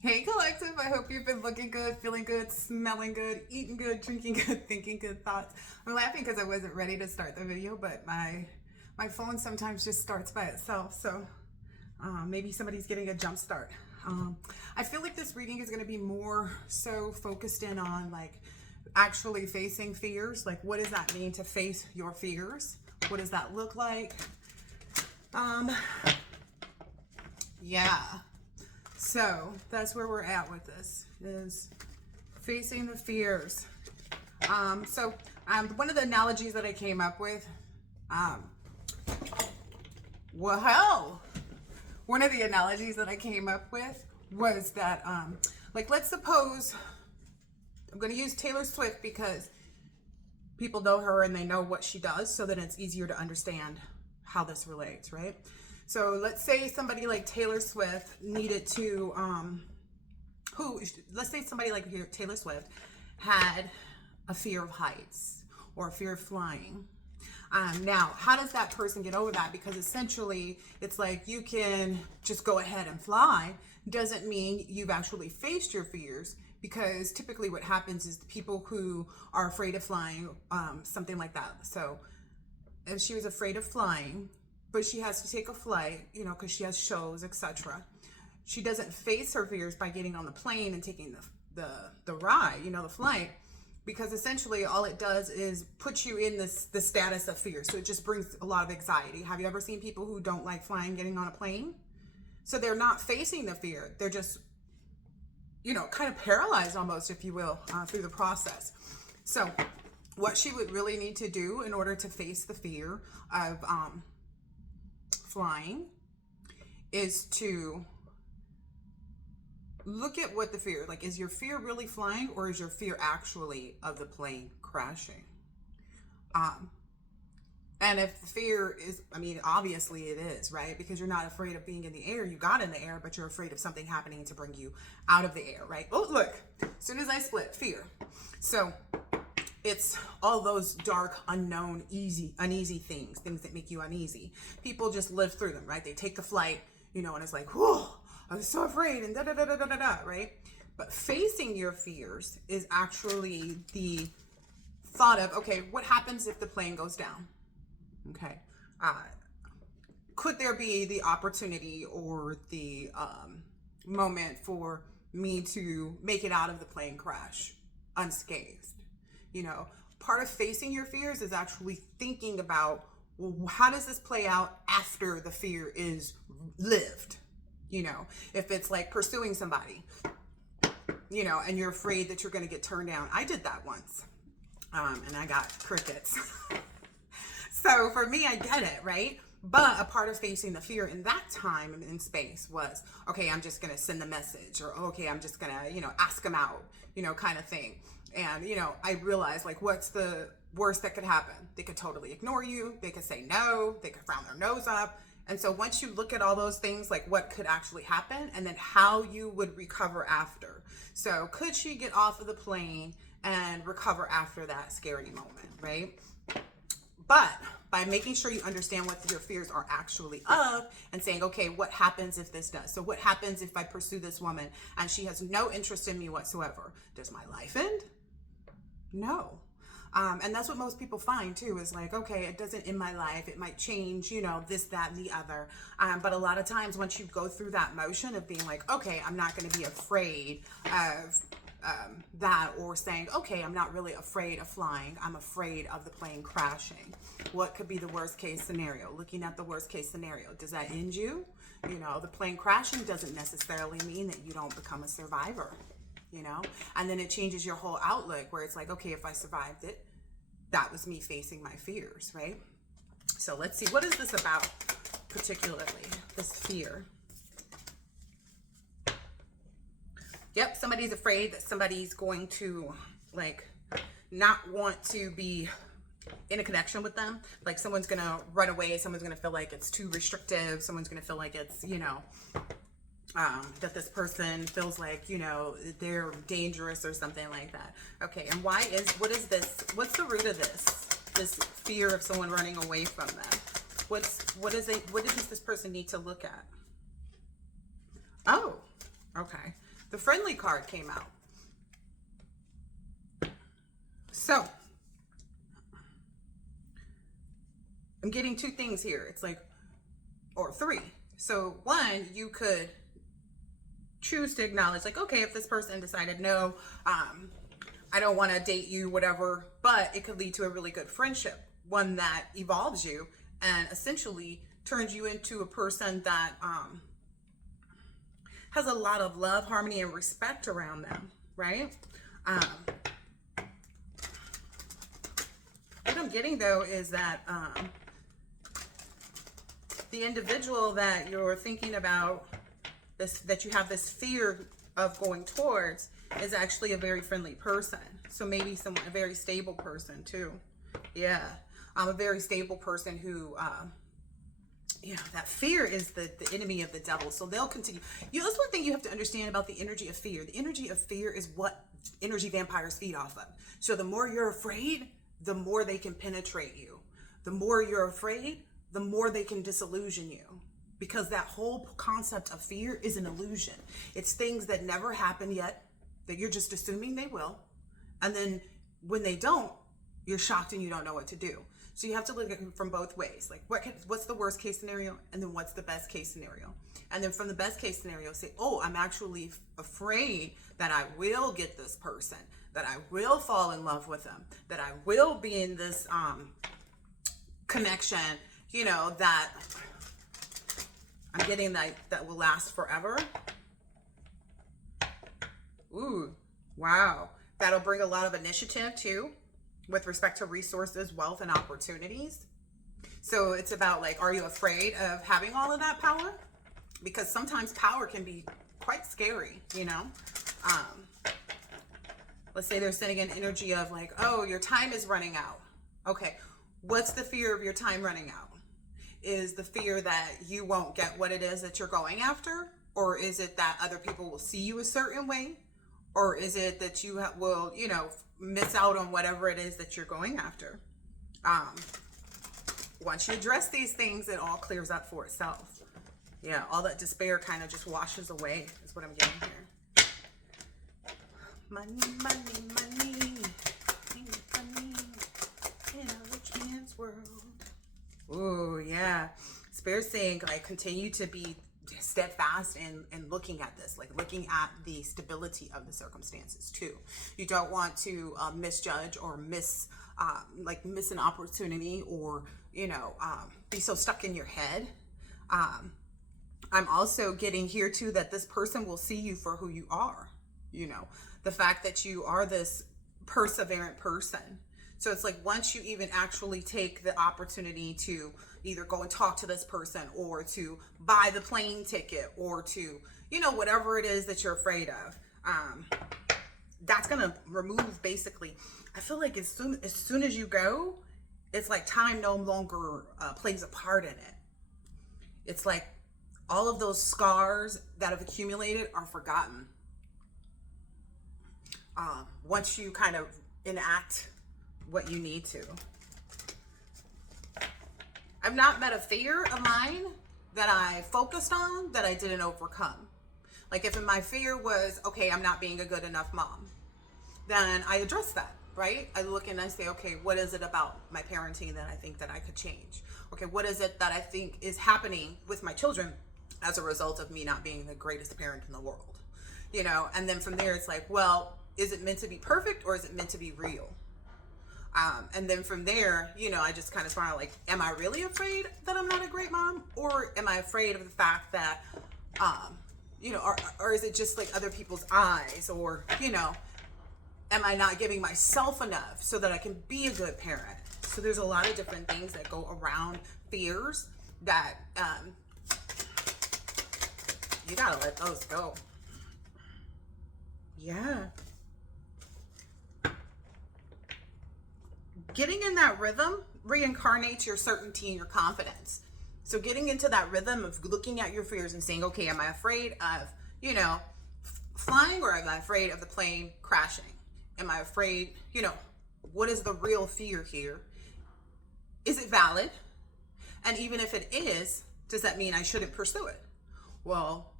Hey Collective, I hope you've been looking good, feeling good, smelling good, eating good, drinking good, thinking good thoughts. I'm laughing because I wasn't ready to start the video, but my phone sometimes just starts by itself, so maybe somebody's getting a jump start. I feel like this reading is going to be more so focused in on like actually facing fears. Like, what does that mean to face your fears? What does that look like? Yeah. So that's where we're at with this, is facing the fears. One of the analogies that I came up with, one of the analogies that I came up with was that, like, let's suppose, I'm going to use Taylor Swift because people know her and they know what she does, so that it's easier to understand how this relates, right? So let's say somebody like Taylor Swift needed to, let's say somebody like Taylor Swift had a fear of heights or a fear of flying. Now, how does that person get over that? Because essentially, it's like you can just go ahead and fly. Doesn't mean you've actually faced your fears, because typically what happens is the people who are afraid of flying, something like that. So if she was afraid of flying, but she has to take a flight, because she has shows, etc. She doesn't face her fears by getting on the plane and taking the ride, the flight, because essentially all it does is put you in the status of fear. So it just brings a lot of anxiety. Have you ever seen people who don't like flying getting on a plane? So they're not facing the fear. They're just, kind of paralyzed almost, if you will, through the process. So what she would really need to do in order to face the fear of flying is to look at what the fear, like, is your fear really flying, or is your fear actually of the plane crashing? And if the fear is, obviously it is, right? Because you're not afraid of being in the air. You got in the air, but you're afraid of something happening to bring you out of the air, right? Oh, look, as soon as I split, fear. So it's all those dark, unknown, uneasy things that make you uneasy. People just live through them, right? They take the flight, and it's like, whoa, I was so afraid, and da-da-da-da-da-da, right? But facing your fears is actually the thought of, okay, what happens if the plane goes down? Okay. Could there be the opportunity or the moment for me to make it out of the plane crash unscathed? Part of facing your fears is actually thinking about, well, how does this play out after the fear is lived? If it's like pursuing somebody, and you're afraid that you're going to get turned down. I did that once, and I got crickets. So for me, I get it, right? But a part of facing the fear in that time and in space was, okay, I'm just going to send the message, or okay, I'm just going to, ask them out, kind of thing. And, I realized, like, what's the worst that could happen? They could totally ignore you. They could say no. They could frown their nose up. And so once you look at all those things, like what could actually happen, and then how you would recover after. So could she get off of the plane and recover after that scary moment, right? But by making sure you understand what your fears are actually of, and saying, okay, what happens if this does? So what happens if I pursue this woman and she has no interest in me whatsoever? Does my life end? No. And that's what most people find too, is like, okay, it doesn't end my life. It might change, this, that, and the other. But a lot of times once you go through that motion of being like, okay, I'm not going to be afraid of that, or saying, okay, I'm not really afraid of flying. I'm afraid of the plane crashing. What could be the worst case scenario? Looking at the worst case scenario. Does that end you? The plane crashing doesn't necessarily mean that you don't become a survivor. And then it changes your whole outlook, where it's like, okay, if I survived it, that was me facing my fears, right? So let's see, what is this about particularly, this fear? Yep, somebody's afraid that somebody's going to, like, not want to be in a connection with them. Like, someone's going to run away. Someone's going to feel like it's too restrictive. Someone's going to feel like it's, that this person feels like, they're dangerous or something like that. Okay, and what is this? What's the root of this fear of someone running away from them? What does this person need to look at? Oh, okay. The friendly card came out. So I'm getting two things here. It's like, or three. So one, you could choose to acknowledge, like, okay, if this person decided, no, I don't want to date you, whatever, but it could lead to a really good friendship, one that evolves you and essentially turns you into a person that has a lot of love, harmony, and respect around them, right? What I'm getting, though, is that the individual that you're thinking about, this, that you have this fear of going towards, is actually a very friendly person. So maybe someone, a very stable person too. Yeah, a very stable person who, you know, that fear is the enemy of the devil. So they'll continue. You know, that's one thing you have to understand about the energy of fear. The energy of fear is what energy vampires feed off of. So the more you're afraid, the more they can penetrate you. The more you're afraid, the more they can disillusion you. Because that whole concept of fear is an illusion. It's things that never happened yet, that you're just assuming they will. And then when they don't, you're shocked and you don't know what to do. So you have to look at it from both ways. Like, what's the worst case scenario? And then what's the best case scenario? And then from the best case scenario, say, oh, I'm actually afraid that I will get this person, that I will fall in love with them, that I will be in this connection, you know, that I'm getting that will last forever. Ooh, wow. That'll bring a lot of initiative too, with respect to resources, wealth, and opportunities. So it's about, like, are you afraid of having all of that power? Because sometimes power can be quite scary, you know? Let's say they're sending an energy of, like, oh, your time is running out. Okay, what's the fear of your time running out? Is the fear that you won't get what it is that you're going after? Or is it that other people will see you a certain way? Or is it that you will, you know, miss out on whatever it is that you're going after? Once you address these things, it all clears up for itself. Yeah, all that despair kind of just washes away is what I'm getting here. Money, money, money, money, in a rich man's world. Ooh, yeah. Spirit's saying, like, continue to be steadfast in looking at this, like looking at the stability of the circumstances too. You don't want to misjudge or miss an opportunity, or, you know, be so stuck in your head. I'm also getting here too that this person will see you for who you are. You know, the fact that you are this perseverant person. So it's like, once you even actually take the opportunity to either go and talk to this person, or to buy the plane ticket, or to, you know, whatever it is that you're afraid of, that's going to remove, basically, I feel like as soon as you go, it's like time no longer plays a part in it. It's like all of those scars that have accumulated are forgotten. Once you kind of enact what you need to. I've not met a fear of mine that I focused on that I didn't overcome. Like, if my fear was, okay, I'm not being a good enough mom, then I address that, right? I look and I say, okay, what is it about my parenting that I think that I could change? Okay, what is it that I think is happening with my children as a result of me not being the greatest parent in the world? You know, and then from there, it's like, well, is it meant to be perfect, or is it meant to be real? And then from there, you know, I just kind of smile, like, am I really afraid that I'm not a great mom? Or am I afraid of the fact that, you know, or is it just like other people's eyes? Or, you know, am I not giving myself enough so that I can be a good parent? So there's a lot of different things that go around fears that you gotta let those go. Yeah. Getting in that rhythm reincarnates your certainty and your confidence. So getting into that rhythm of looking at your fears and saying, okay, am I afraid of, you know, flying, or am I afraid of the plane crashing? Am I afraid, you know, what is the real fear here? Is it valid? And even if it is, does that mean I shouldn't pursue it? Well,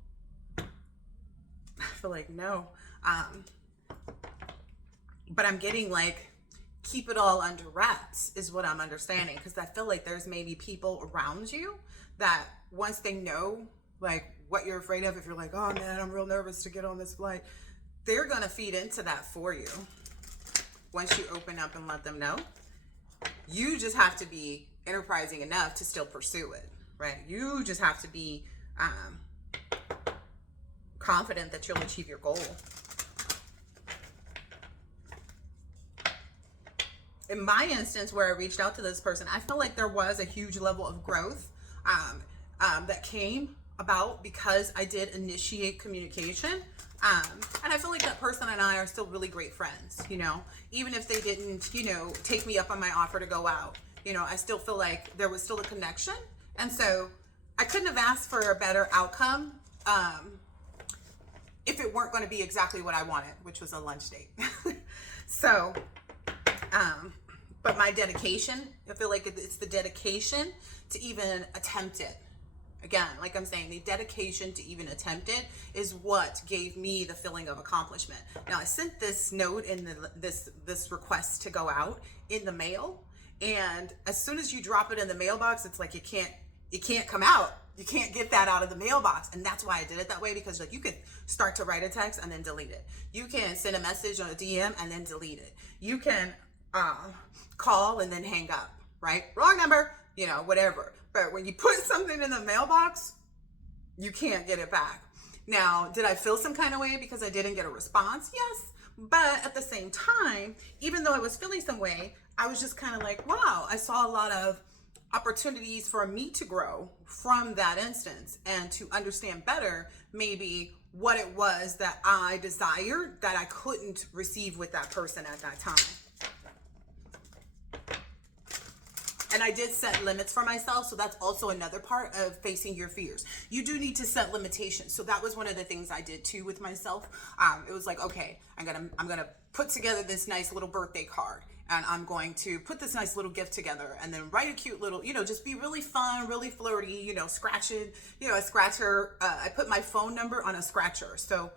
feel like no. But I'm getting like, keep it all under wraps is what I'm understanding. Because I feel like there's maybe people around you that once they know like what you're afraid of, if you're like, oh man, I'm real nervous to get on this flight, they're going to feed into that for you. Once you open up and let them know, you just have to be enterprising enough to still pursue it, right? You just have to be confident that you'll achieve your goal. In my instance, where I reached out to this person, I feel like there was a huge level of growth that came about because I did initiate communication. And I feel like that person and I are still really great friends, you know, even if they didn't, you know, take me up on my offer to go out, you know, I still feel like there was still a connection. And so I couldn't have asked for a better outcome if it weren't going to be exactly what I wanted, which was a lunch date. So, but my dedication, I feel like it's the dedication to even attempt it. Again, like I'm saying, the dedication to even attempt it is what gave me the feeling of accomplishment. Now, I sent this note in this request to go out in the mail, and as soon as you drop it in the mailbox, it's like it can't come out. You can't get that out of the mailbox, and that's why I did it that way, because like you could start to write a text and then delete it. You can send a message on a DM and then delete it. You can call and then hang up, right? Wrong number, you know, whatever. But when you put something in the mailbox, you can't get it back. Now, did I feel some kind of way because I didn't get a response? Yes. But at the same time, even though I was feeling some way, I was just kind of like, wow, I saw a lot of opportunities for me to grow from that instance and to understand better maybe what it was that I desired that I couldn't receive with that person at that time. And I did set limits for myself. So that's also another part of facing your fears. You do need to set limitations. So that was one of the things I did too with myself. It was like, okay, I'm gonna put together this nice little birthday card, and I'm going to put this nice little gift together, and then write a cute little, you know, just be really fun, really flirty, you know, scratch it, you know, a scratcher. I put my phone number on a scratcher. So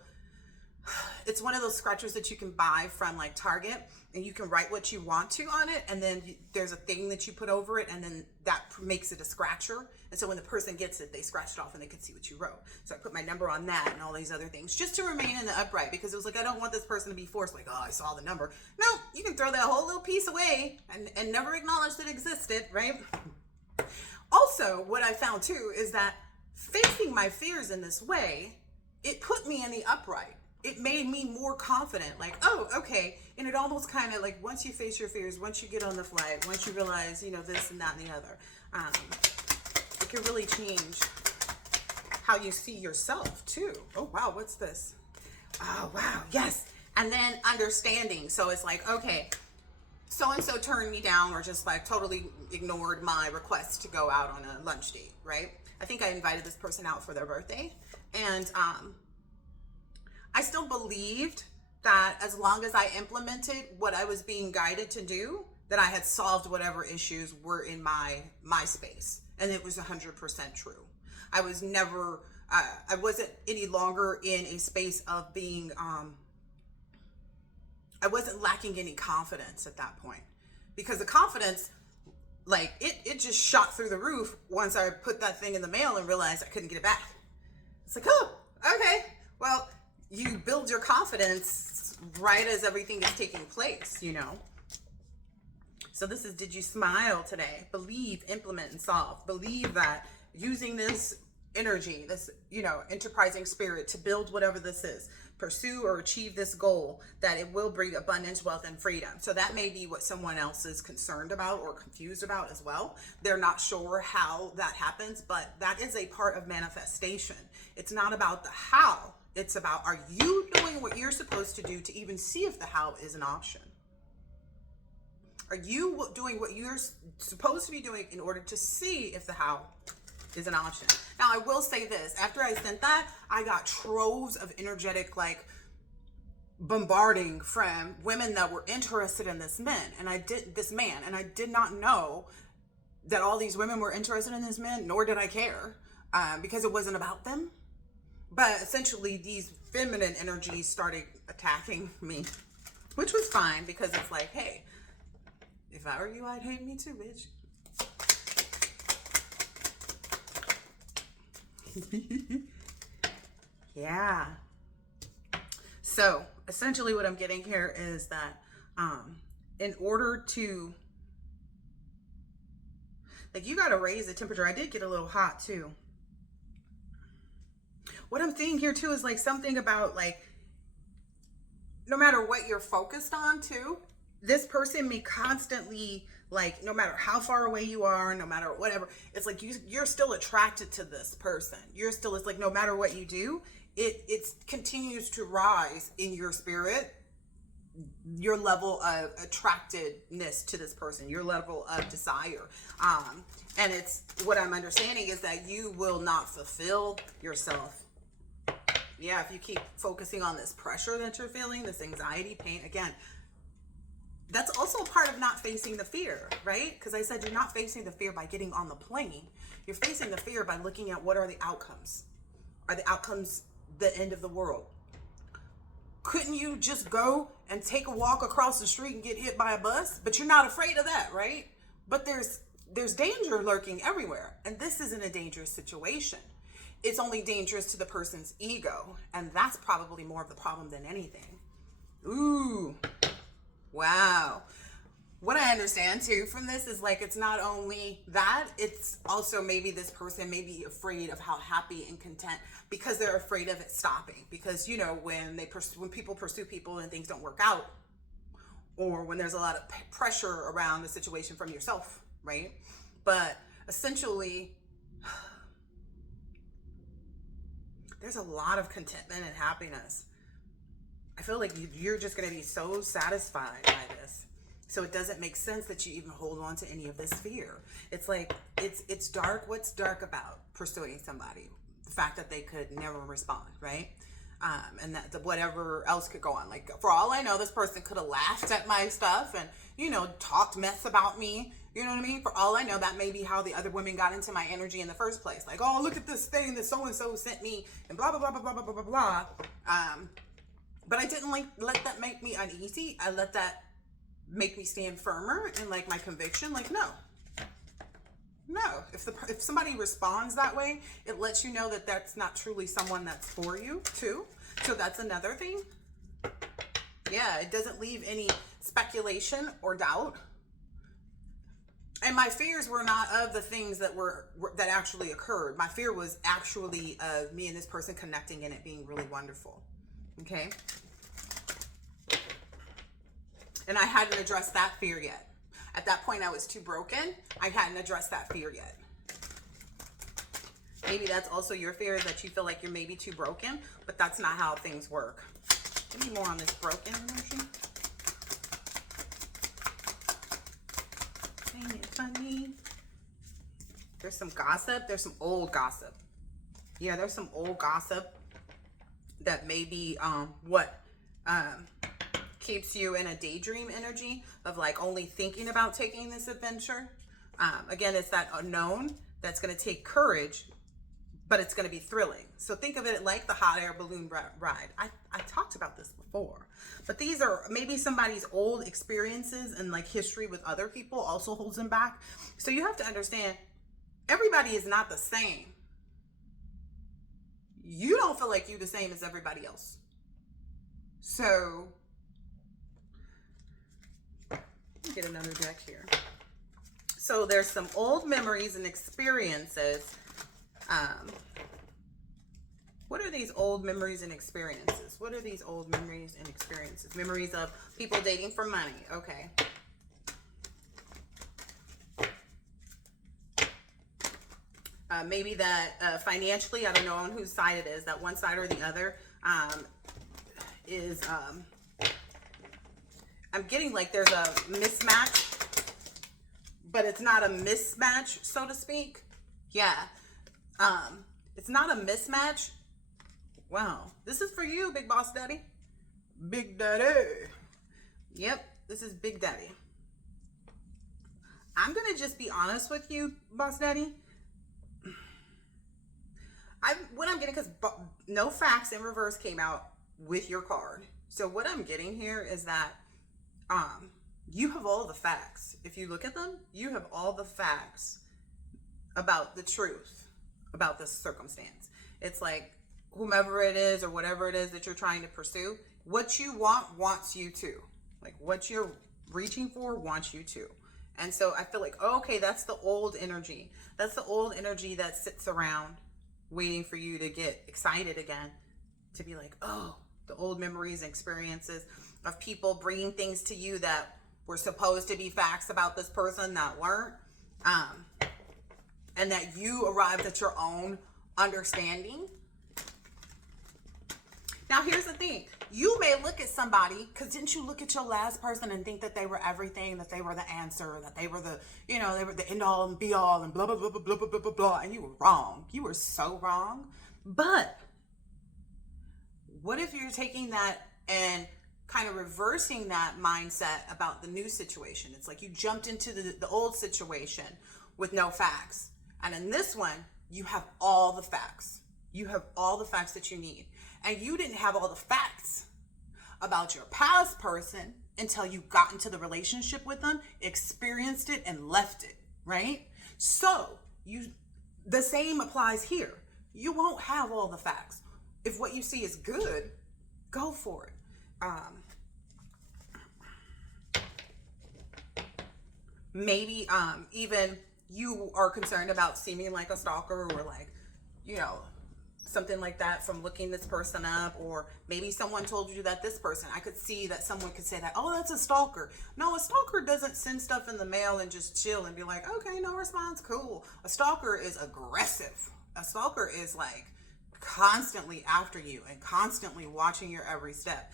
it's one of those scratchers that you can buy from like Target, and you can write what you want to on it, and then there's a thing that you put over it, and then that makes it a scratcher. And so when the person gets it, they scratch it off and they can see what you wrote. So I put my number on that and all these other things just to remain in the upright, because it was like, I don't want this person to be forced like, oh, I saw the number. No, you can throw that whole little piece away and never acknowledge that it existed, right? Also, what I found too is that facing my fears in this way, it put me in the upright. It made me more confident, like, oh, okay. And it almost kind of like, once you face your fears, once you get on the flight, once you realize, you know, this and that and the other, it can really change how you see yourself too. Oh, wow, what's this? Oh, wow, yes. And then understanding. So it's like, okay, so-and-so turned me down or just like totally ignored my request to go out on a lunch date, right? I think I invited this person out for their birthday. And I still believed that as long as I implemented what I was being guided to do, that I had solved whatever issues were in my space. And it was 100% true. I was never, I wasn't any longer in a space of being, I wasn't lacking any confidence at that point. Because the confidence, like, it just shot through the roof once I put that thing in the mail and realized I couldn't get it back. It's like, oh, okay, well, you build your confidence right as everything is taking place, you know? So this is, did you smile today? Believe, implement, and solve. Believe that using this energy, this, you know, enterprising spirit to build whatever this is, pursue or achieve this goal, that it will bring abundance, wealth, and freedom. So that may be what someone else is concerned about or confused about as well. They're not sure how that happens, but that is a part of manifestation. It's not about the how. It's about, are you doing what you're supposed to do to even see if the how is an option? Are you doing what you're supposed to be doing in order to see if the how is an option? Now, I will say this. After I sent that, I got troves of energetic, like, bombarding from women that were interested in this man. And I did not know that all these women were interested in this man, nor did I care, because it wasn't about them. But essentially, these feminine energy started attacking me, which was fine because it's like, hey, if I were you, I'd hate me too, bitch. Yeah. So essentially what I'm getting here is that in order to, like, you got to raise the temperature. I did get a little hot too. What I'm thinking here too is like something about like, no matter what you're focused on too, this person may constantly, like, no matter how far away you are, no matter whatever, it's like you're still attracted to this person. You're still, it's like no matter what you do, it continues to rise in your spirit, your level of attractedness to this person, your level of desire. And it's, what I'm understanding is that you will not fulfill yourself. Yeah, if you keep focusing on this pressure that you're feeling, this anxiety, pain, again, that's also a part of not facing the fear, right? Because I said you're not facing the fear by getting on the plane. You're facing the fear by looking at what are the outcomes. Are the outcomes the end of the world? Couldn't you just go and take a walk across the street and get hit by a bus? But you're not afraid of that, right? But there's danger lurking everywhere. And this isn't a dangerous situation. It's only dangerous to the person's ego. And that's probably more of the problem than anything. Ooh. Wow. What I understand too from this is like, it's not only that, it's also maybe this person may be afraid of how happy and content, because they're afraid of it stopping. Because, you know, when people pursue people and things don't work out, or when there's a lot of pressure around the situation from yourself, right? But essentially, there's a lot of contentment and happiness. I feel like you're just going to be so satisfied by this. So it doesn't make sense that you even hold on to any of this fear. It's like, it's dark. What's dark about pursuing somebody? The fact that they could never respond, right? And that whatever else could go on. Like, for all I know, this person could have laughed at my stuff and, you know, talked mess about me. You know what I mean? For all I know, that may be how the other women got into my energy in the first place. Like, oh, look at this thing that so-and-so sent me and blah, blah, blah, blah, blah, blah, blah, blah. But I didn't let that make me uneasy. I let that make me stand firmer in like my conviction. Like, no. If somebody responds that way, it lets you know that that's not truly someone that's for you too. So that's another thing. Yeah, it doesn't leave any speculation or doubt. And my fears were not of the things that actually occurred. My fear was actually of me and this person connecting and it being really wonderful. Okay. And I hadn't addressed that fear yet. At that point, I was too broken. I hadn't addressed that fear yet. Maybe that's also your fear, is that you feel like you're maybe too broken, but that's not how things work. Give me more on this broken energy. Ain't it funny? There's some gossip. There's some old gossip. Yeah, there's some old gossip that maybe keeps you in a daydream energy of like only thinking about taking this adventure. Again, it's that unknown that's going to take courage, but it's going to be thrilling. So think of it like the hot air balloon ride. I talked about this before, but these are maybe somebody's old experiences and like history with other people also holds them back. So you have to understand, everybody is not the same. You don't feel like you're the same as everybody else. So get another deck here. So there's some old memories and experiences. What are these old memories and experiences? What are these old memories and experiences? Memories of people dating for money. Okay. Maybe that financially, I don't know on whose side it is, that one side or the other is, I'm getting like there's a mismatch, but it's not a mismatch, so to speak. Yeah. It's not a mismatch. Wow. This is for you, Big Boss Daddy. Big Daddy. Yep. This is Big Daddy. I'm going to just be honest with you, Boss Daddy. What I'm getting, because no facts in reverse came out with your card. So what I'm getting here is that you have all the facts. If you look at them, you have all the facts about the truth about this circumstance. It's like whomever it is or whatever it is that you're trying to pursue, what you want wants you to. Like what you're reaching for wants you to. And so I feel like, oh, okay, that's the old energy. That's the old energy that sits around waiting for you to get excited again, to be like, oh, the old memories and experiences of people bringing things to you that were supposed to be facts about this person that weren't, and that you arrived at your own understanding. Now, here's the thing. You may look at somebody, because didn't you look at your last person and think that they were everything, that they were the answer, that they were the, you know, they were the end all and be all and blah, blah, blah, blah, blah, blah, blah, blah, and you were wrong. You were so wrong. But what if you're taking that and kind of reversing that mindset about the new situation? It's like you jumped into the old situation with no facts. And in this one, you have all the facts. You have all the facts that you need. And you didn't have all the facts about your past person until you got into the relationship with them, experienced it, and left it, right? So the same applies here. You won't have all the facts. If what you see is good, go for it. Maybe even you are concerned about seeming like a stalker, or like, you know, something like that from looking this person up, or maybe someone told you that this person, I could see that someone could say that, oh, that's a stalker. No, a stalker doesn't send stuff in the mail and just chill and be like, okay, no response, cool. A stalker is aggressive. A stalker is like constantly after you and constantly watching your every step.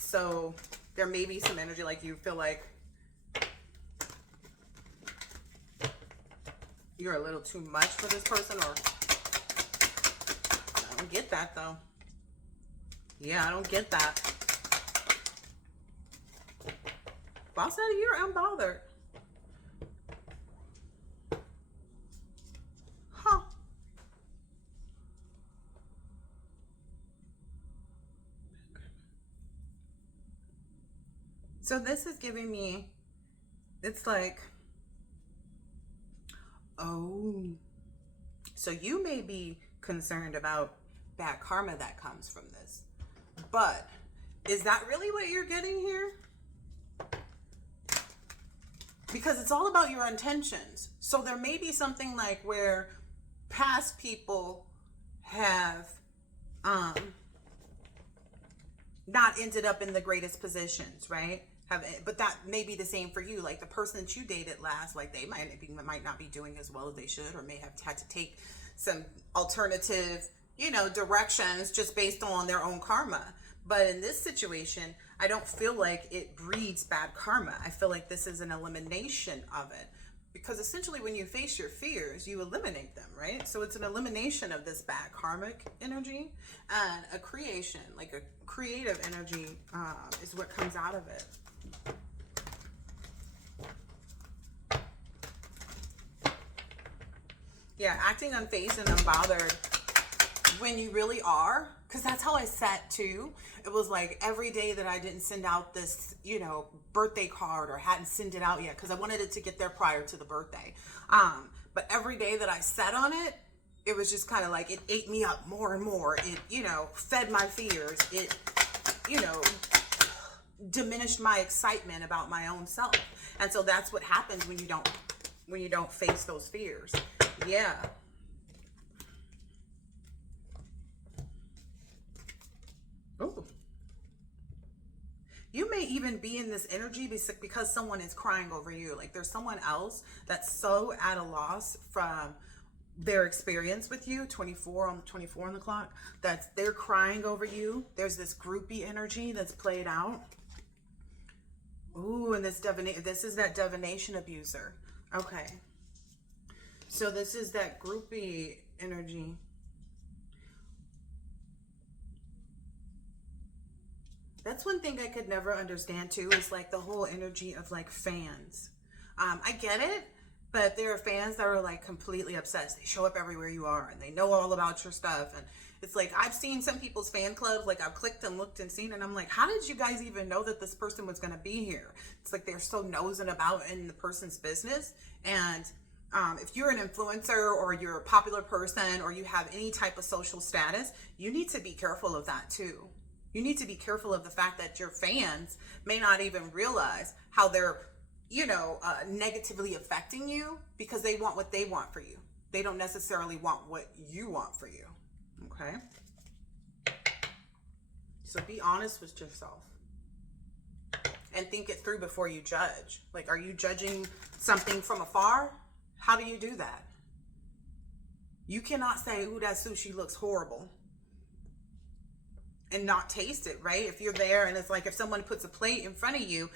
So there may be some energy like you feel like you're a little too much for this person, or I don't get that though. Yeah, I don't get that. Boss Daddy, you're unbothered. Huh. So this is giving me, it's like, oh, so you may be concerned about bad karma that comes from this, but is that really what you're getting here? Because it's all about your intentions. So there may be something like where past people have not ended up in the greatest positions, right? But that may be the same for you. Like the person that you dated last, like they might not be doing as well as they should, or may have had to take some alternative, you know, directions just based on their own karma. But in this situation, I don't feel like it breeds bad karma. I feel like this is an elimination of it. Because essentially when you face your fears, you eliminate them, right? So it's an elimination of this bad karmic energy, and a creation, like a creative energy is what comes out of it. Yeah, acting unfazed and unbothered when you really are, because that's how I sat too. It was like every day that I didn't send out this, you know, birthday card, or hadn't sent it out yet because I wanted it to get there prior to the birthday. But every day that I sat on it, it was just kind of like it ate me up more and more. It, you know, fed my fears. It, you know, diminished my excitement about my own self. And so that's what happens when you don't face those fears. Yeah. Ooh. You may even be in this energy because someone is crying over you. Like there's someone else that's so at a loss from their experience with you, 24 on the clock, that they're crying over you. There's this groupie energy that's played out. Ooh, and this is that divination abuser. Okay. So this is that groupie energy. That's one thing I could never understand too, is like the whole energy of like fans. I get it. But there are fans that are like completely obsessed. They show up everywhere you are and they know all about your stuff. And it's like, I've seen some people's fan clubs, like I've clicked and looked and seen, and I'm like, how did you guys even know that this person was going to be here? It's like they're so nosing about in the person's business. And if you're an influencer or you're a popular person or you have any type of social status, you need to be careful of that too. You need to be careful of the fact that your fans may not even realize how they're, negatively affecting you because they want what they want for you. They don't necessarily want what you want for you. Okay? So be honest with yourself and think it through before you judge. Like, are you judging something from afar? How do you do that? You cannot say, ooh, that sushi looks horrible, and not taste it, right? If you're there and it's like, if someone puts a plate in front of you,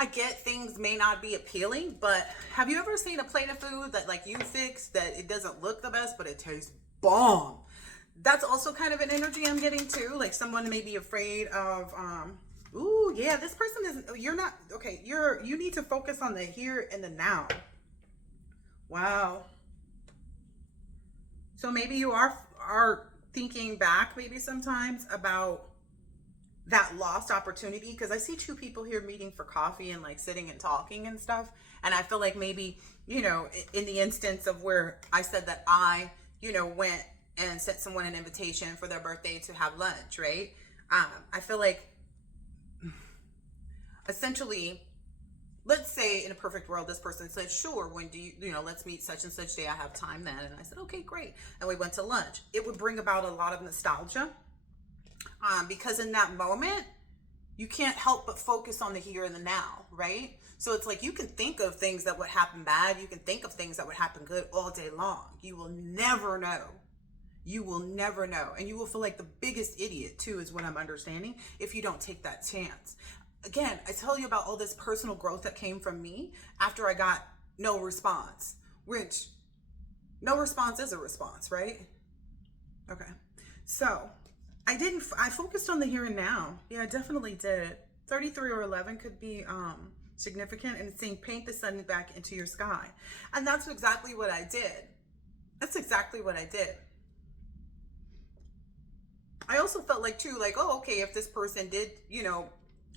I get things may not be appealing, but have you ever seen a plate of food that like you fixed that it doesn't look the best, but it tastes bomb? That's also kind of an energy I'm getting too. Like someone may be afraid of, ooh, yeah, this person isn't, you're not, okay, you need to focus on the here and the now. Wow. So maybe you are thinking back maybe sometimes about that lost opportunity, because I see two people here meeting for coffee and like sitting and talking and stuff, and I feel like maybe in the instance of where I said that I went and sent someone an invitation for their birthday to have lunch, right? I feel like essentially, let's say in a perfect world, this person said, sure, when do you let's meet such and such day, I have time then. And I said, okay, great. And we went to lunch. It would bring about a lot of nostalgia, because in that moment, you can't help but focus on the here and the now, right? So it's like, you can think of things that would happen bad. You can think of things that would happen good all day long. You will never know. You will never know. And you will feel like the biggest idiot too, is what I'm understanding, if you don't take that chance. Again, I tell you about all this personal growth that came from me after I got no response, which no response is a response, right? Okay. So I focused on the here and now. Yeah, I definitely did. 33 or 11 could be significant, and it's saying paint the sun back into your sky. And that's exactly what I did. That's exactly what I did. I also felt like too, like, oh, okay, if this person did,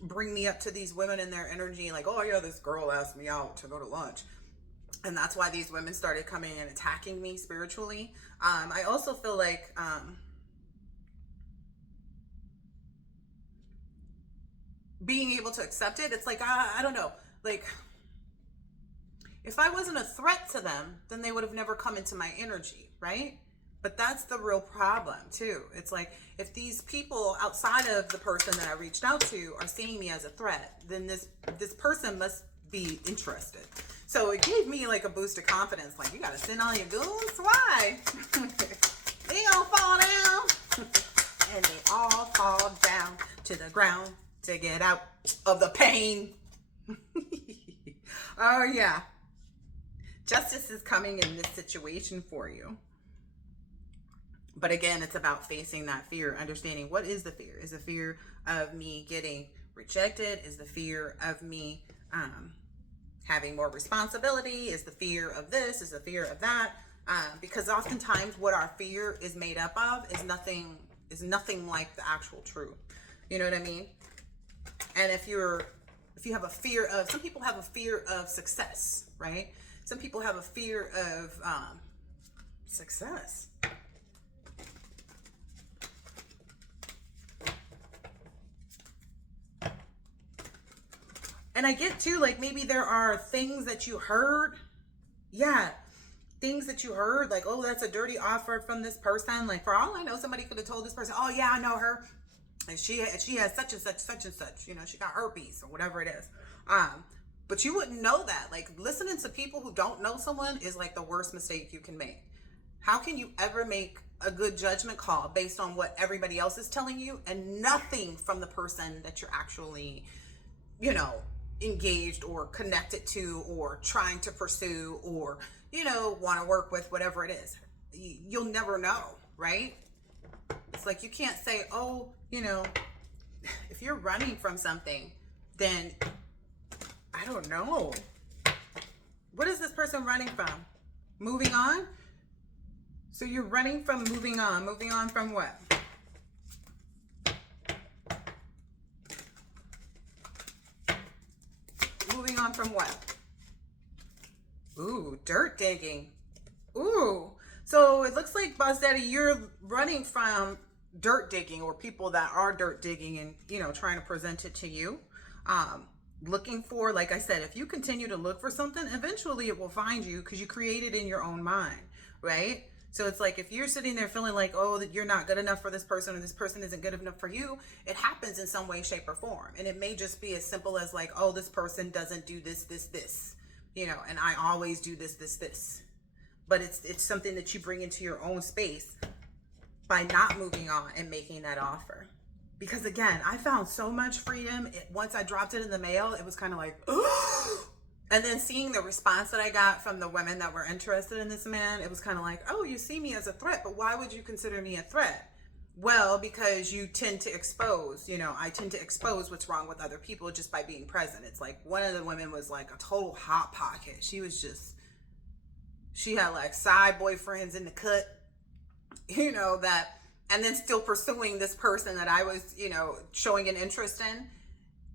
bring me up to these women and their energy, like, oh yeah, this girl asked me out to go to lunch, and that's why these women started coming and attacking me spiritually. I also feel like being able to accept it, it's like, I don't know, like, if I wasn't a threat to them, then they would have never come into my energy, right? But that's the real problem too. It's like, if these people outside of the person that I reached out to are seeing me as a threat, then this person must be interested. So it gave me like a boost of confidence. Like, you gotta send all your goons? Why? They all fall down. And they all fall down to the ground to get out of the pain. Oh yeah. Justice is coming in this situation for you. But again, it's about facing that fear, understanding what is the fear. Is the fear of me getting rejected? Is the fear of me having more responsibility? Is the fear of this? Is the fear of that? Because oftentimes what our fear is made up of is nothing like the actual truth. You know what I mean? And if you have a fear of, some people have a fear of success, right? Some people have a fear of success. And I get too, like, maybe there are things that you heard. Yeah, things that you heard, like, oh, that's a dirty offer from this person. Like, for all I know, somebody could have told this person, oh yeah, I know her, and she has such and such, she got herpes or whatever it is. But you wouldn't know that. Like, listening to people who don't know someone is like the worst mistake you can make. How can you ever make a good judgment call based on what everybody else is telling you and nothing from the person that you're actually, engaged or connected to or trying to pursue or, want to work with, whatever it is? You'll never know, right? It's like, you can't say, oh, if you're running from something, then I don't know. What is this person running from? Moving on? So you're running from moving on. Moving on from what? Moving on from what? Ooh, dirt digging. Ooh. So it looks like, Boss Daddy, you're running from dirt digging, or people that are dirt digging and, you know, trying to present it to you. Looking for, like I said, if you continue to look for something, eventually it will find you because you create it in your own mind, right? So it's like, if you're sitting there feeling like, oh, that you're not good enough for this person, or this person isn't good enough for you, it happens in some way, shape, or form. And it may just be as simple as like, oh, this person doesn't do this, you know, and I always do this. But it's something that you bring into your own space by not moving on and making that offer. Because again, I found so much freedom. Once I dropped it in the mail, it was kind of like, oh. And then seeing the response that I got from the women that were interested in this man, it was kind of like, oh, you see me as a threat, but why would you consider me a threat? Well, because you tend to expose, you know, I tend to expose what's wrong with other people just by being present. It's like, one of the women was like a total hot pocket. She had like side boyfriends in the cut, you know, that, and then still pursuing this person that I was, you know, showing an interest in.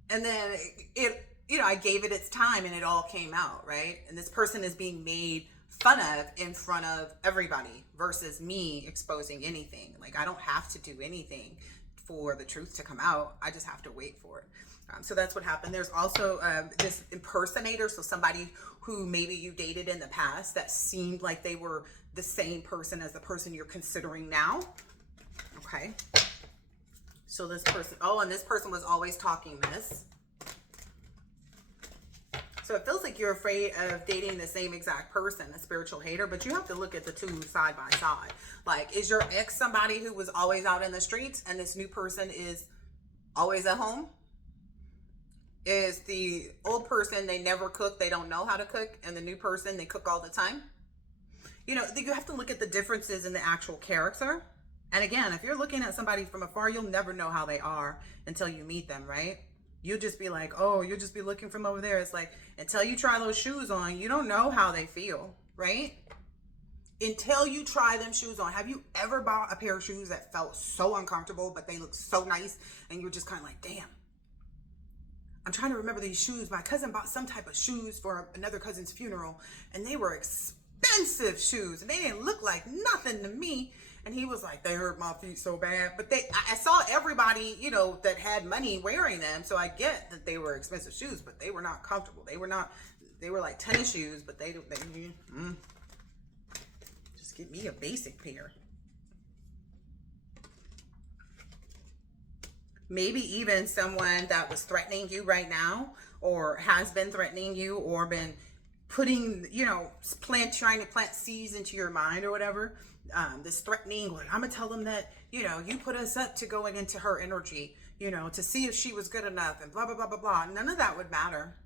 And then it, you know, I gave it its time and it all came out, right? And this person is being made fun of in front of everybody versus me exposing anything. Like, I don't have to do anything for the truth to come out. I just have to wait for it. So that's what happened. There's also this impersonator. So somebody who maybe you dated in the past that seemed like they were the same person as the person you're considering now. Okay. So this person, oh, and this person was always talking this. So it feels like you're afraid of dating the same exact person, a spiritual hater, but you have to look at the two side by side. Like, is your ex somebody who was always out in the streets and this new person is always at home? Is the old person, they never cook, they don't know how to cook, and the new person, they cook all the time? You know, you have to look at the differences in the actual character. And again, if you're looking at somebody from afar, you'll never know how they are until you meet them, right? You'll just be like, oh, you'll just be looking from over there. It's like, until you try those shoes on, you don't know how they feel, right? Until you try them shoes on. Have you ever bought a pair of shoes that felt so uncomfortable, but they look so nice, and you're just kind of like, damn, I'm trying to remember these shoes. My cousin bought some type of shoes for another cousin's funeral, and they were expensive shoes, and they didn't look like nothing to me. And he was like, they hurt my feet so bad. But I saw everybody, you know, that had money wearing them. So I get that they were expensive shoes, but they were not comfortable. They were like tennis shoes, but just get me a basic pair. Maybe even someone that was threatening you right now, or has been threatening you, or been putting, you know, trying to plant seeds into your mind or whatever. This threatening, like, I'm gonna tell them that, you know, you put us up to going into her energy, you know, to see if she was good enough, and blah, blah, blah, blah, blah. None of that would matter.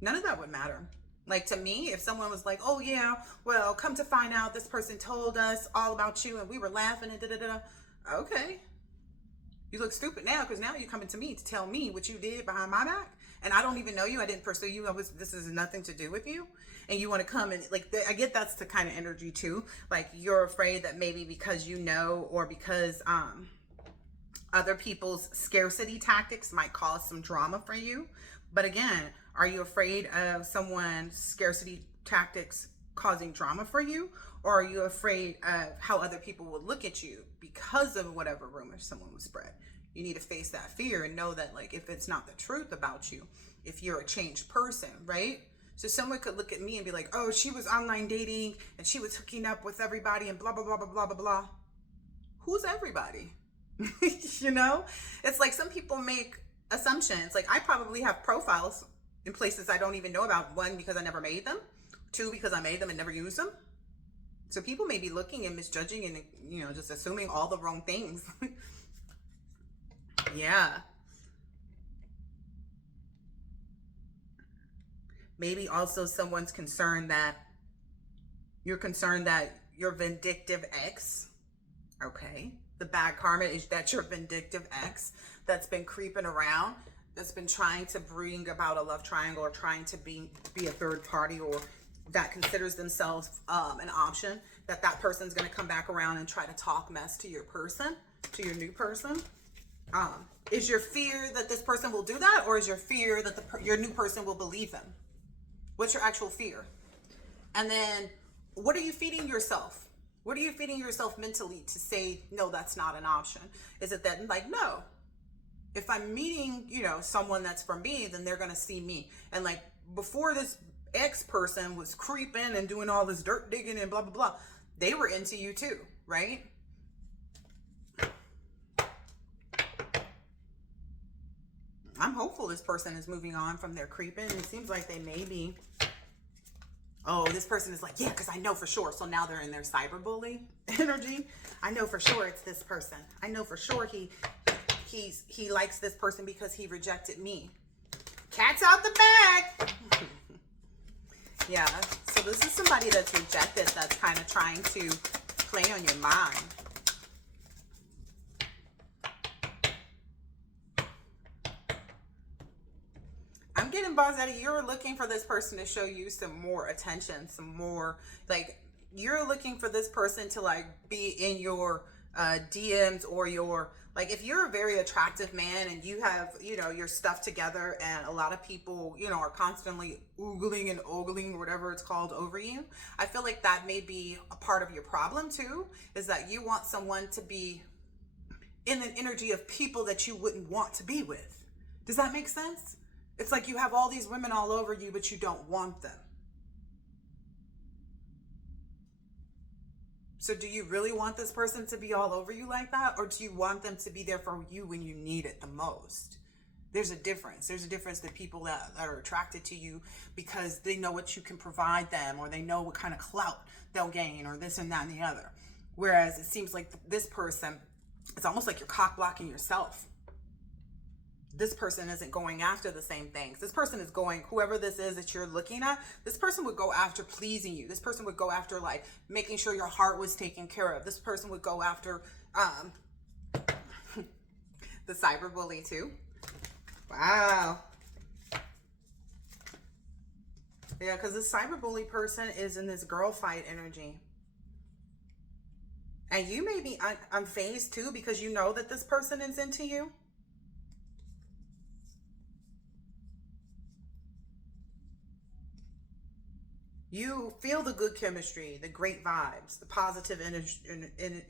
None of that would matter. Like, to me, if someone was like, oh yeah, well, come to find out this person told us all about you and we were laughing and da-da-da. Okay. You look stupid now, because now you're coming to me to tell me what you did behind my back. And I don't even know you. I didn't pursue you. This has nothing to do with you. And you want to come and, like, I get that's the kind of energy too. Like, you're afraid that maybe because you know, or because other people's scarcity tactics might cause some drama for you. But again, are you afraid of someone's scarcity tactics causing drama for you? Or are you afraid of how other people will look at you because of whatever rumors someone would spread? You need to face that fear and know that, like, if it's not the truth about you, if you're a changed person, right? So someone could look at me and be like, oh, she was online dating and she was hooking up with everybody and blah, blah, blah, blah, blah, blah, blah. Who's everybody? You know? It's like some people make assumptions. Like, I probably have profiles in places I don't even know about. One, because I never made them. Two, because I made them and never used them. So people may be looking and misjudging and, you know, just assuming all the wrong things. Yeah. Maybe also someone's concerned that your vindictive ex, okay, the bad karma is that your vindictive ex that's been creeping around, that's been trying to bring about a love triangle, or trying to be a third party, or that considers themselves an option, that person's going to come back around and try to talk mess to your person, to your new person. Is your fear that this person will do that, or is your fear that your new person will believe them? What's your actual fear? And then what are you feeding yourself? What are you feeding yourself mentally to say, no, that's not an option? Is it that, like, no, if I'm meeting, you know, someone that's for me, then they're going to see me. And like before this ex person was creeping and doing all this dirt digging and blah, blah, blah, they were into you too, right? I'm hopeful this person is moving on from their creeping. It seems like they may be. Oh, this person is like, yeah, because I know for sure. So now they're in their cyberbully energy. I know for sure it's this person. I know for sure he likes this person because he rejected me. Cat's out the bag. Yeah, so this is somebody that's rejected, that's kind of trying to play on your mind. I'm getting Bozzetti, you're looking for this person to show you some more attention, some more, like, you're looking for this person to, like, be in your DMs or your, like, if you're a very attractive man and you have, you know, your stuff together and a lot of people, you know, are constantly oogling and ogling, whatever it's called, over you, I feel like that may be a part of your problem too, is that you want someone to be in an energy of people that you wouldn't want to be with. Does that make sense? It's like you have all these women all over you, but you don't want them. So do you really want this person to be all over you like that? Or do you want them to be there for you when you need it the most? There's a difference. There's a difference that people that are attracted to you because they know what you can provide them, or they know what kind of clout they'll gain, or this and that and the other. Whereas it seems like this person, it's almost like you're cock blocking yourself. This person isn't going after the same things. This person is going, whoever this is that you're looking at, this person would go after pleasing you. This person would go after, like, making sure your heart was taken care of. This person would go after the cyberbully too. Wow. Yeah, because this cyberbully person is in this girl fight energy. And you may be unfazed too, because you know that this person is into you. You feel the good chemistry, the great vibes, the positive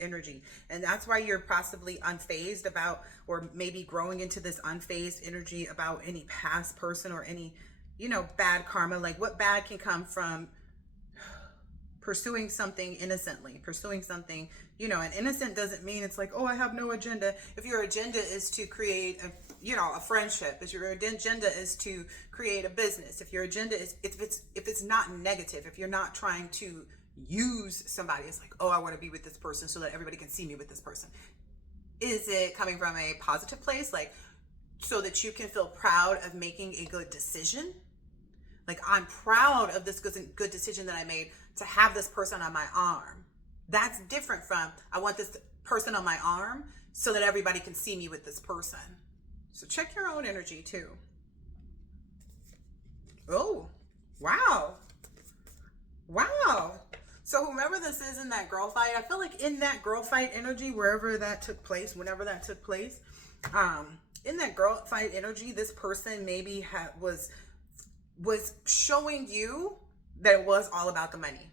energy. And that's why you're possibly unfazed about, or maybe growing into this unfazed energy about any past person or any, you know, bad karma. Like, what bad can come from pursuing something innocently, pursuing something, you know, and innocent doesn't mean it's like, oh, I have no agenda. If your agenda is to create a, you know, a friendship, if your agenda is to create a business, if your agenda is, if it's not negative, if you're not trying to use somebody, it's like, oh, I want to be with this person so that everybody can see me with this person. Is it coming from a positive place? Like, so that you can feel proud of making a good decision? Like, I'm proud of this good decision that I made to have this person on my arm. That's different from, I want this person on my arm so that everybody can see me with this person. So check your own energy too. Oh, wow. Wow. So whomever this is in that girl fight, I feel like in that girl fight energy, wherever that took place, whenever that took place, in that girl fight energy, this person maybe was showing you that it was all about the money.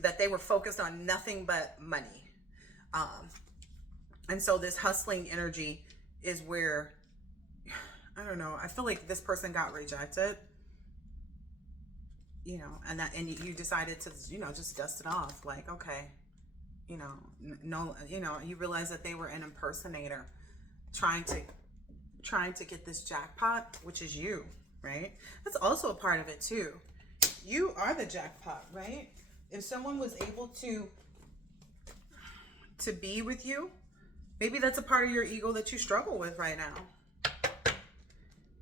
That they were focused on nothing but money. And so this hustling energy is where, I don't know, I feel like this person got rejected, you know, and you decided to, you know, just dust it off. Like, okay, you know, no, you know, you realize that they were an impersonator trying to get this jackpot, which is you, right? That's also a part of it too. You are the jackpot, right? If someone was able to be with you, maybe that's a part of your ego that you struggle with right now.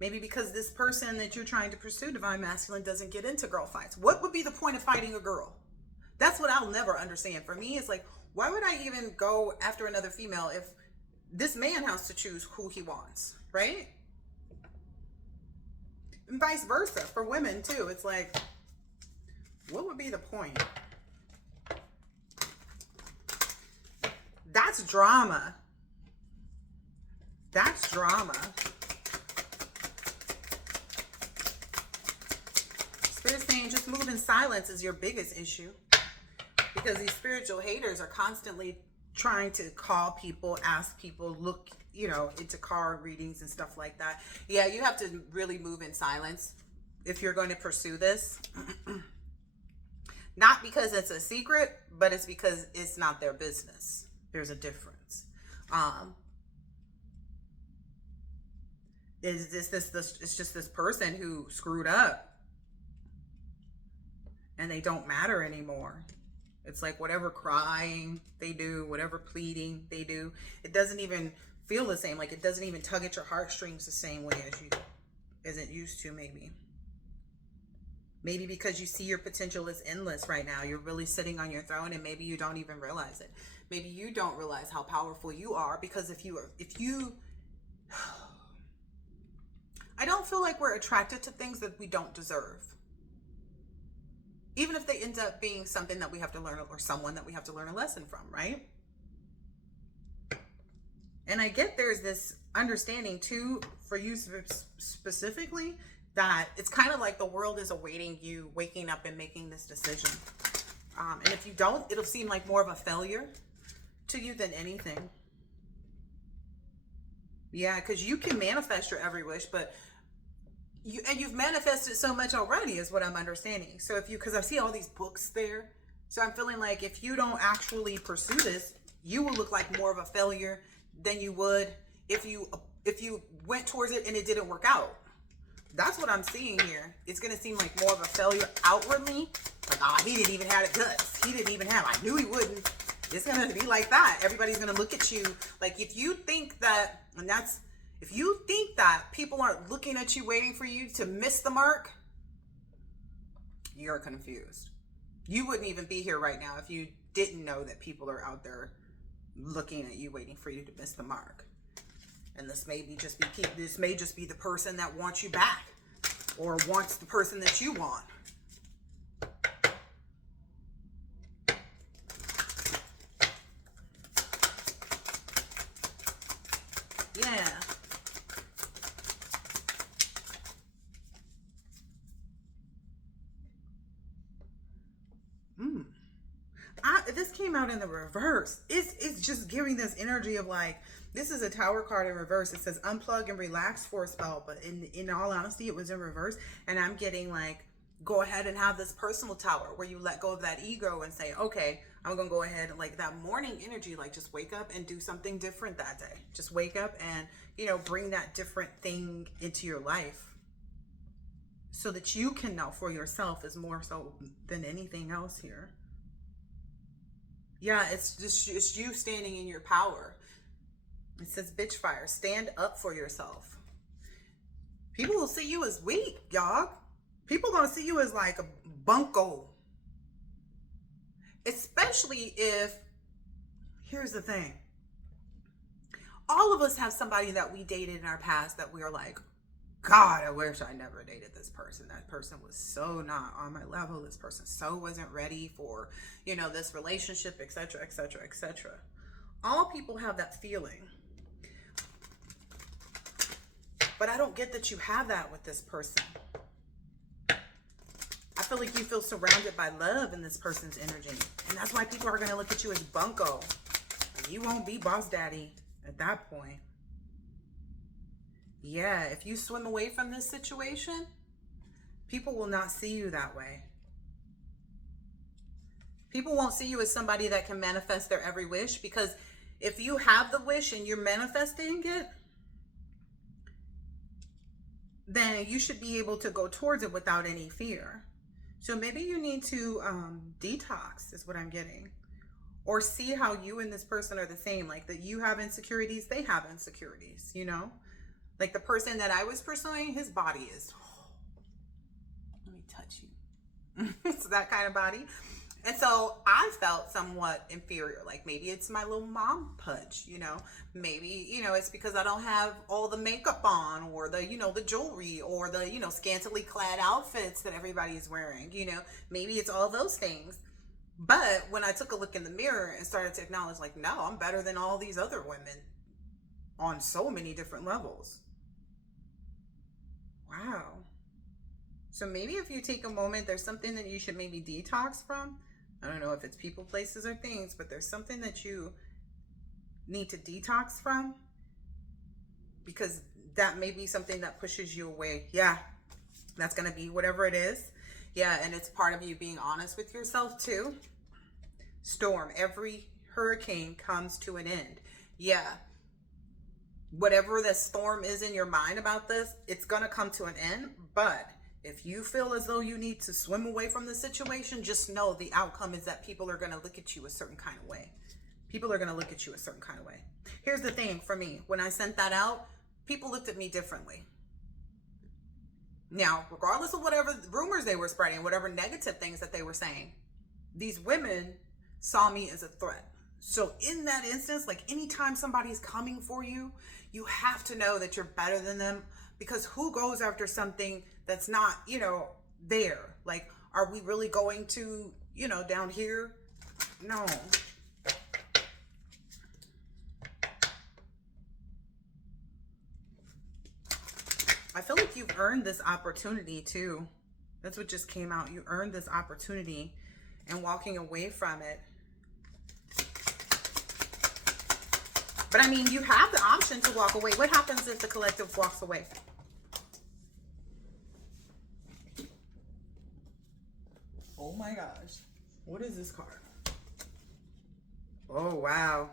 Maybe because this person that you're trying to pursue, divine masculine, doesn't get into girl fights. What would be the point of fighting a girl? That's what I'll never understand. For me, it's like, why would I even go after another female if this man has to choose who he wants, right? And vice versa for women too. It's like, What would be the point? That's drama. That's drama. Spirit's saying just move in silence is your biggest issue. Because these spiritual haters are constantly trying to call people, ask people, look, you know, into card readings and stuff like that. Yeah, you have to really move in silence if you're going to pursue this. Not because it's a secret, but it's because it's not their business. There's a difference. It's just this person who screwed up and they don't matter anymore. It's like whatever crying they do, whatever pleading they do, it doesn't even feel the same. Like it doesn't even tug at your heartstrings the same way as it used to, maybe. Maybe because you see your potential is endless right now. You're really sitting on your throne and maybe you don't even realize it. Maybe you don't realize how powerful you are because if you I don't feel like we're attracted to things that we don't deserve. Even if they end up being something that we have to learn or someone that we have to learn a lesson from, right? And I get there's this understanding too for you specifically that it's kind of like the world is awaiting you waking up and making this decision. And if you don't, it'll seem like more of a failure to you than anything. Yeah, because you can manifest your every wish, but you've manifested so much already is what I'm understanding. So because I see all these books there, so I'm feeling like if you don't actually pursue this, you will look like more of a failure than you would if you went towards it and it didn't work out. That's what I'm seeing here. It's going to seem like more of a failure outwardly. Like, he didn't even have the guts. He didn't even have, I knew he wouldn't. It's going to be like that. Everybody's going to look at you. Like if you think that, if you think that people aren't looking at you waiting for you to miss the mark, you're confused. You wouldn't even be here right now if you didn't know that people are out there looking at you waiting for you to miss the mark. And this may just be the person that wants you back or wants the person that you want. Yeah. This came out in the reverse. It's just giving this energy of like, this is a Tower card in reverse. It says unplug and relax for a spell, but in all honesty, it was in reverse. And I'm getting like, go ahead and have this personal tower where you let go of that ego and say, okay, I'm gonna go ahead and like that morning energy, like just wake up and do something different that day. Just wake up and, bring that different thing into your life so that you can know for yourself is more so than anything else here. Yeah, it's you standing in your power. It says bitch fire, stand up for yourself. People will see you as weak, y'all. People gonna see you as like a bunko. Especially if, here's the thing. All of us have somebody that we dated in our past that we are like, God, I wish I never dated this person. That person was so not on my level. This person so wasn't ready for, this relationship, etc., etc., etc. All people have that feeling. But I don't get that you have that with this person. I feel like you feel surrounded by love in this person's energy. And that's why people are going to look at you as bunko. You won't be boss daddy at that point. Yeah, if you swim away from this situation, people will not see you that way. People won't see you as somebody that can manifest their every wish, because if you have the wish and you're manifesting it, then you should be able to go towards it without any fear. So maybe you need to detox is what I'm getting. Or see how you and this person are the same. Like that you have insecurities, they have insecurities, Like the person that I was pursuing, his body is, let me touch you. It's that kind of body. And so I felt somewhat inferior. Like maybe it's my little mom punch, you know. Maybe, you know, it's because I don't have all the makeup on, or the, you know, the jewelry, or the, you know, scantily clad outfits that everybody is wearing, you know. Maybe it's all those things. But when I took a look in the mirror and started to acknowledge, like, no, I'm better than all these other women on so many different levels. Wow. So maybe if you take a moment, there's something that you should maybe detox from. I don't know if it's people, places, or things, but there's something that you need to detox from, because that may be something that pushes you away. Yeah, that's going to be whatever it is. Yeah, and it's part of you being honest with yourself too. Storm, every hurricane comes to an end. Yeah, whatever the storm is in your mind about this, it's going to come to an end. But if you feel as though you need to swim away from the situation, just know the outcome is that people are going to look at you a certain kind of way. People are going to look at you a certain kind of way. Here's the thing for me. When I sent that out, people looked at me differently. Now, regardless of whatever rumors they were spreading, whatever negative things that they were saying, these women saw me as a threat. So in that instance, like anytime somebody's coming for you, you have to know that you're better than them, because who goes after something that's not, you know, there? Like, are we really going to, you know, down here? No. I feel like you've earned this opportunity too. That's what just came out. You earned this opportunity, and walking away from it. But I mean, you have the option to walk away. What happens if the collective walks away? Oh my gosh. What is this card? Oh, wow.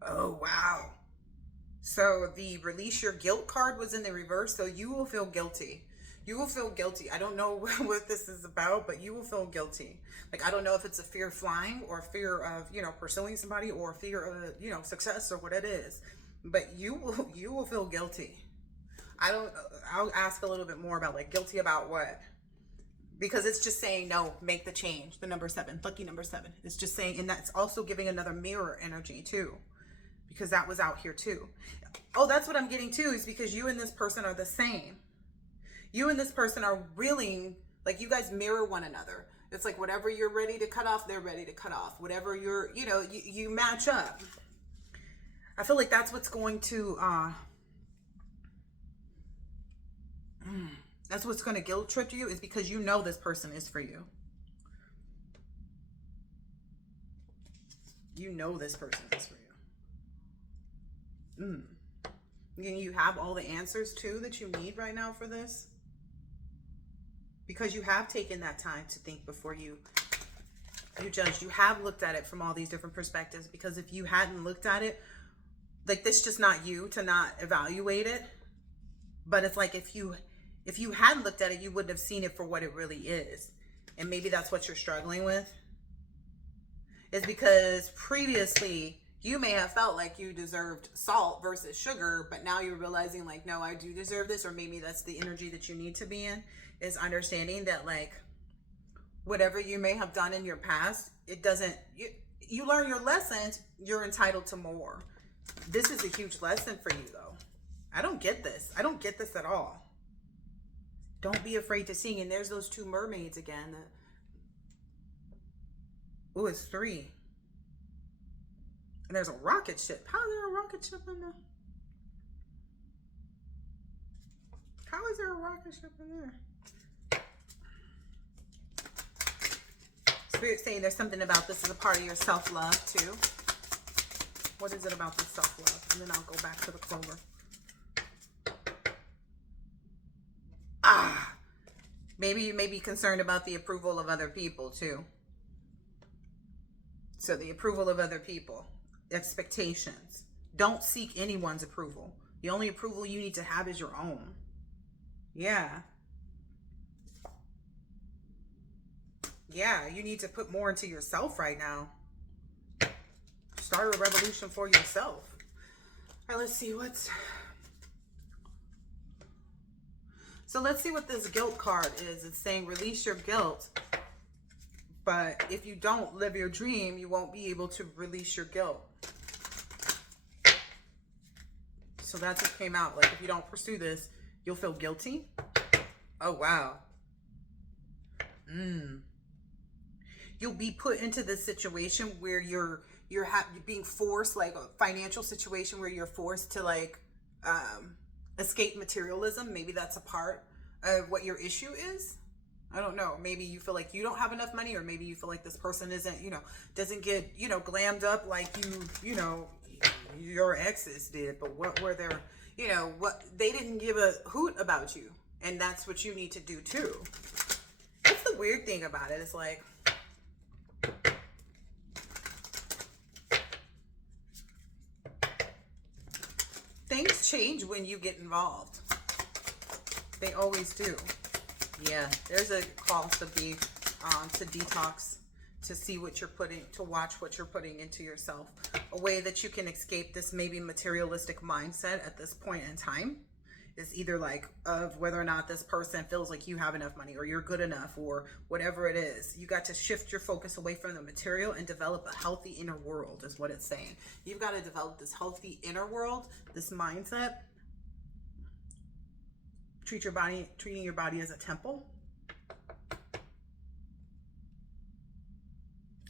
Oh, wow. So the release your guilt card was in the reverse. So you will feel guilty. You will feel guilty. I don't know what this is about, but you will feel guilty. Like, I don't know if it's a fear of flying, or fear of, you know, pursuing somebody, or fear of, you know, success, or what it is. But you will feel guilty. I'll ask a little bit more about, like, guilty about what? Because it's just saying, no, make the change. The number 7, lucky number 7. It's just saying, and that's also giving another mirror energy too, because that was out here too. Oh, that's what I'm getting too, is because you and this person are the same. You and this person are willing, like, you guys mirror one another. It's like whatever you're ready to cut off, they're ready to cut off. Whatever you're, you know, you match up. I feel like that's what's going to, that's what's going to guilt trip you, is because you know this person is for you. You know this person is for you. And you have all the answers too that you need right now for this, because you have taken that time to think before you judge. You have looked at it from all these different perspectives, because if you hadn't looked at it, like, this just not you to not evaluate it. But it's like, if you hadn't looked at it, you wouldn't have seen it for what it really is. And maybe that's what you're struggling with, is because previously you may have felt like you deserved salt versus sugar, but now you're realizing, like, no, I do deserve this. Or maybe that's the energy that you need to be in, is understanding that, like, whatever you may have done in your past, it doesn't, you learn your lessons, you're entitled to more. This is a huge lesson for you though. I don't get this. I don't get this at all. Don't be afraid to sing. And there's those 2 mermaids again. Oh, it's 3. And there's a rocket ship. How is there a rocket ship in there? How is there a rocket ship in there? Spirit saying there's something about this is a part of your self-love too. What is it about this self-love? And then I'll go back to the clover. Maybe you may be concerned about the approval of other people too. So the approval of other people, expectations. Don't seek anyone's approval. The only approval you need to have is your own. Yeah. Yeah, you need to put more into yourself right now. Start a revolution for yourself. All right, let's see what's... So let's see what this guilt card is. It's saying release your guilt. But if you don't live your dream, you won't be able to release your guilt. So that's what came out. Like, if you don't pursue this, you'll feel guilty. Oh, wow. You'll be put into this situation where you're being forced, like a financial situation where you're forced to like escape materialism. Maybe that's a part of what your issue is. I don't know. Maybe you feel like you don't have enough money, or maybe you feel like this person isn't, doesn't get, glammed up like your exes did. But what were their, what they didn't give a hoot about you. And that's what you need to do too. That's the weird thing about it. It's like, things change when you get involved. They always do. Yeah, there's a cost to be to detox, to see what you're putting, to watch what you're putting into yourself. A way that you can escape this maybe materialistic mindset at this point in time is either like of whether or not this person feels like you have enough money or you're good enough or whatever it is. You got to shift your focus away from the material and develop a healthy inner world is what it's saying. You've got to develop this healthy inner world, this mindset. Treating your body as a temple.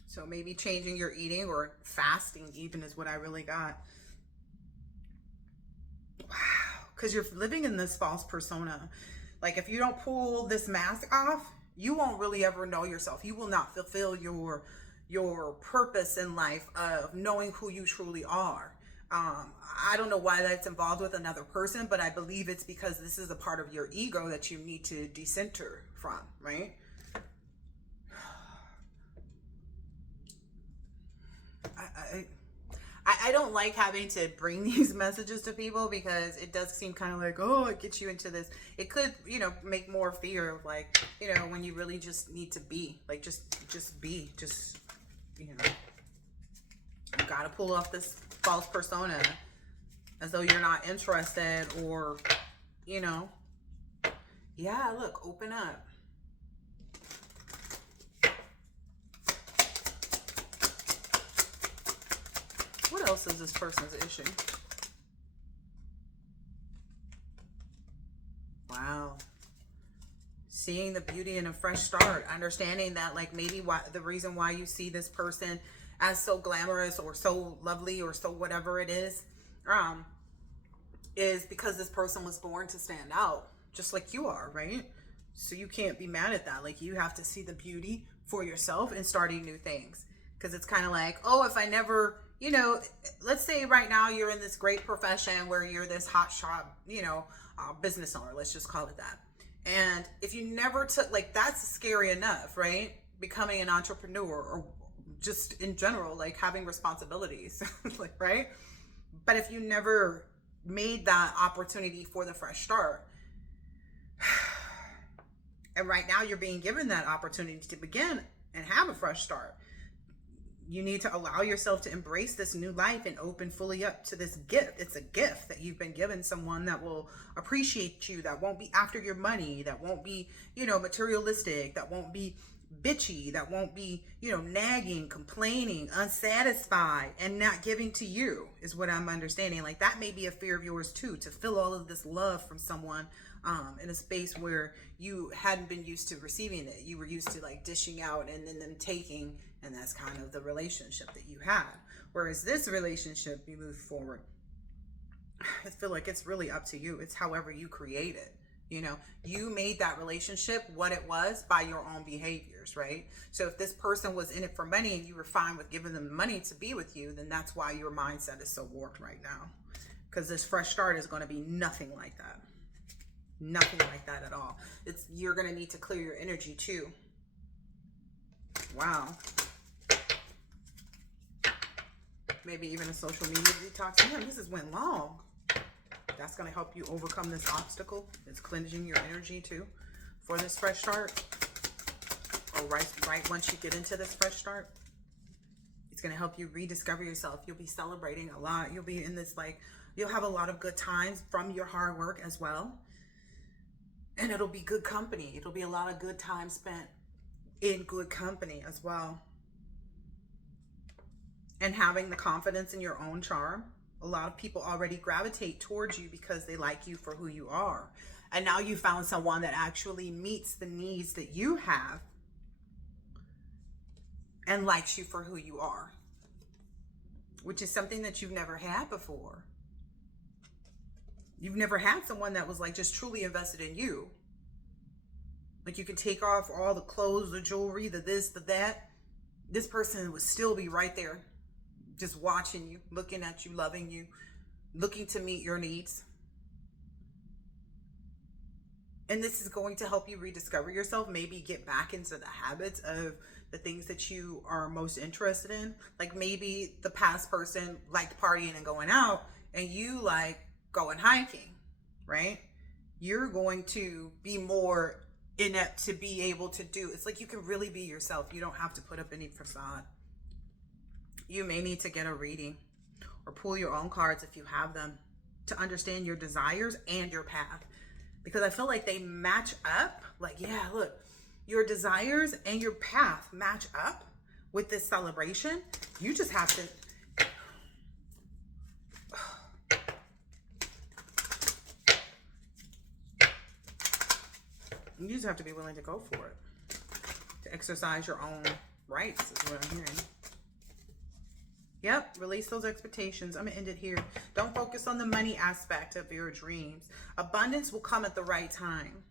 So maybe changing your eating or fasting even is what I really got. Wow. Because you're living in this false persona. Like if you don't pull this mask off, you won't really ever know yourself. You will not fulfill your purpose in life of knowing who you truly are. I don't know why that's involved with another person, but I believe it's because this is a part of your ego that you need to decenter from, right? I don't like having to bring these messages to people because it does seem kind of like, oh, it gets you into this. It could, make more fear of like, when you really just need to be, like, just be, you got to pull off this false persona as though you're not interested or, yeah, look, open up. What else is this person's issue? Wow. Seeing the beauty in a fresh start. Understanding that like maybe the reason why you see this person as so glamorous or so lovely or so whatever it is because this person was born to stand out just like you are, right? So you can't be mad at that. Like you have to see the beauty for yourself and starting new things. Because it's kind of like, oh, if I never, let's say right now you're in this great profession where you're this hot shot, business owner, let's just call it that. And if you never took, like, that's scary enough, right? Becoming an entrepreneur or just in general, like having responsibilities, like, right? But if you never made that opportunity for the fresh start, and right now you're being given that opportunity to begin and have a fresh start, you need to allow yourself to embrace this new life and open fully up to this gift. It's a gift that you've been given, someone that will appreciate you, that won't be after your money, that won't be, materialistic, that won't be bitchy, that won't be, nagging, complaining, unsatisfied, and not giving to you is what I'm understanding. Like that may be a fear of yours too, to feel all of this love from someone in a space where you hadn't been used to receiving it. You were used to like dishing out and then them taking, and that's kind of the relationship that you had. Whereas this relationship, you move forward, I feel like it's really up to you. It's however you create it. You made that relationship what it was by your own behaviors, right? So if this person was in it for money and you were fine with giving them money to be with you, then that's why your mindset is so warped right now. Because this fresh start is going to be nothing like that. Nothing like that at all. You're going to need to clear your energy too. Wow. Maybe even a social media detox. Man, this has went long. That's going to help you overcome this obstacle. It's cleansing your energy too for this fresh start. Or right once you get into this fresh start, it's going to help you rediscover yourself. You'll be celebrating a lot. You'll be in this you'll have a lot of good times from your hard work as well. And it'll be good company. It'll be a lot of good time spent in good company as well. And having the confidence in your own charm. A lot of people already gravitate towards you because they like you for who you are. And now you found someone that actually meets the needs that you have and likes you for who you are, which is something that you've never had before. You've never had someone that was like just truly invested in you. Like you could take off all the clothes, the jewelry, the this, the that. This person would still be right there, just watching you, looking at you, loving you, looking to meet your needs. And this is going to help you rediscover yourself, maybe get back into the habits of the things that you are most interested in. Like maybe the past person liked partying and going out, and you like going hiking, right? You're going to be more inept to be able to do. It's like you can really be yourself. You don't have to put up any facade. You may need to get a reading or pull your own cards if you have them to understand your desires and your path. Because I feel like they match up. Like, yeah, look, your desires and your path match up with this celebration. You just have to... You just have to be willing to go for it. To exercise your own rights is what I'm hearing. Yep, release those expectations. I'm going to end it here. Don't focus on the money aspect of your dreams. Abundance will come at the right time.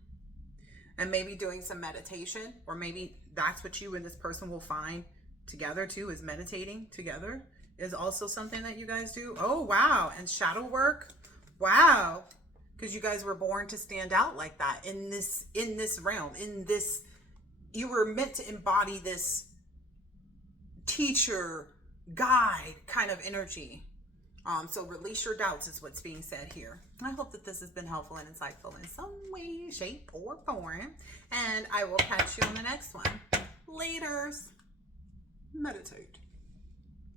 And maybe doing some meditation, or maybe that's what you and this person will find together too, is meditating together is also something that you guys do. Oh, wow. And shadow work. Wow. Because you guys were born to stand out like that in this realm, you were meant to embody this teacher, guide kind of energy. So release your doubts is what's being said here. I hope that this has been helpful and insightful in some way, shape, or form. And I will catch you on the next one. Laters. Meditate.